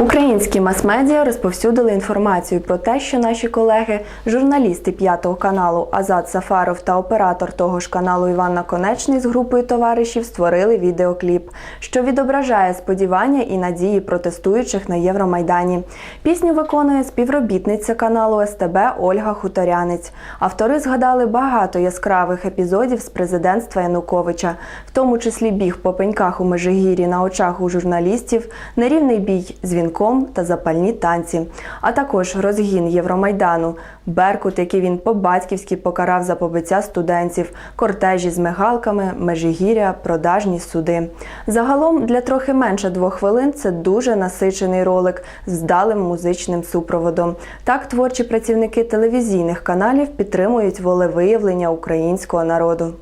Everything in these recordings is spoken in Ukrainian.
Українські мас-медіа розповсюдили інформацію про те, що наші колеги, журналісти п'ятого каналу Азат Сафаров та оператор того ж каналу Іван Наконечний з групою товаришів створили відеокліп, що відображає сподівання і надії протестуючих на Євромайдані. Пісню виконує співробітниця каналу СТБ Ольга Хуторянець. Автори згадали багато яскравих епізодів з президентства Януковича, в тому числі біг по пеньках у Межигір'ї на очах у журналістів, нерівний бій з вінком та запальні танці, а також розгін Євромайдану, Беркут, який він по-батьківськи покарав за побиття студентів, кортежі з мигалками, Межигір'я, продажні суди. Загалом для трохи менше двох хвилин це дуже насичений ролик з вдалим музичним супроводом. Так творчі працівники телевізійних каналів підтримують волевиявлення українського народу.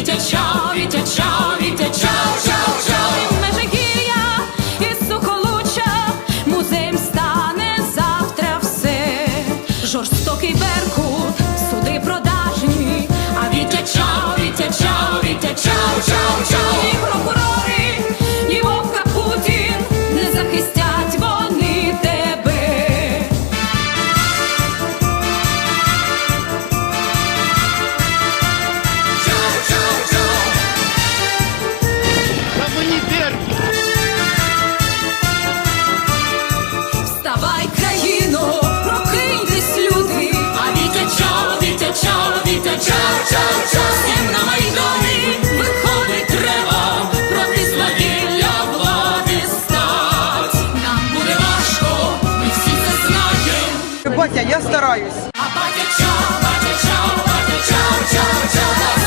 一架桥一架桥 Батя, я стараюсь. А батя чо, батя чо, батя чо, чо, чао.